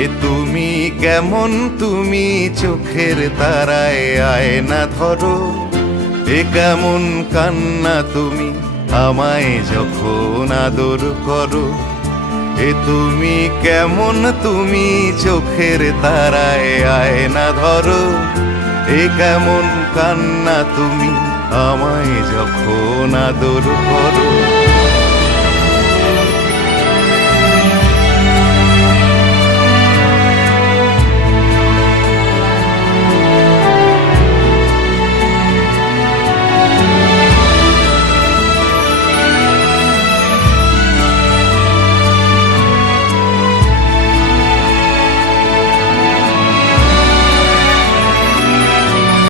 এ তুমি কেমন, তুমি চোখের তারায় আয়না ধরো। এ কেমন কান্না তুমি আমায় যখন আদর করো। এ তুমি কেমন, তুমি চোখের তারায় আয়না ধরো। এ কেমন কান্না তুমি আমায় যখন আদর করো।